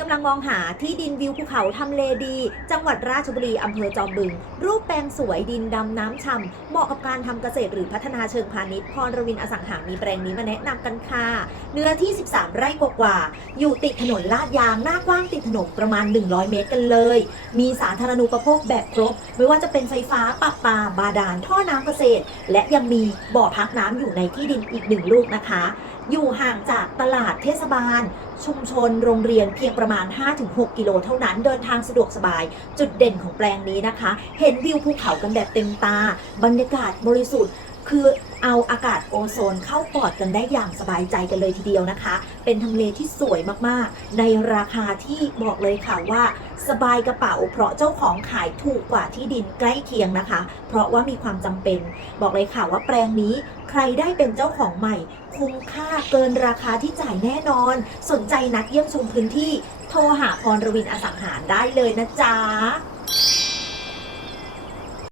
กำลังมองหาที่ดินวิวภูเขาทำเลดี จังหวัดราชบุรีอำเภอจอมบึง รูปแปลงสวยดินดำน้ำช่ำเหมาะกับการทำเกษตรหรือพัฒนาเชิงพาณิชย์พรรวินอสังหามีแปลงนี้มาแนะนำกันค่ะ เนื้อที่ 13 ไร่กว่าๆอยู่ติดถนนลาดยาง หน้ากว้างติดถนนประมาณ 100 เมตรกันเลย มีสาธารณูปโภคแบบครบ ไม่ว่าจะเป็นไฟฟ้าปะปาบาดาลท่อน้ำเกษตร และยังมีบ่อพักน้ำอยู่ในที่ดินอีกหนึ่งลูกนะคะอยู่ห่างจากตลาดเทศบาล ชุมชนโรงเรียนเพียงประมาณ 5-6 กิโลเท่านั้นเดินทางสะดวกสบาย จุดเด่นของแปลงนี้นะคะ เห็นวิวภูเขากันแบบเต็มตา บรรยากาศบริสุทธิ์ คือเอาอากาศโอโซนเข้าปอดกันได้อย่างสบายใจกันเลยทีเดียวนะคะ เป็นทำเลที่สวยมากๆ ในราคาที่บอกเลยค่ะว่าสบายกระเป๋า เพราะเจ้าของขายถูกกว่าที่ดินใกล้เคียงนะคะ เพราะว่ามีความจำเป็น บอกเลยค่ะว่าแปลงนี้ใครได้เป็นเจ้าของใหม่ คุ้มค่าเกินราคาที่จ่ายแน่นอน สนใจนัดเยี่ยมชมพื้นที่ โทรหาพรรวินอสังหารได้เลยนะจ๊ะ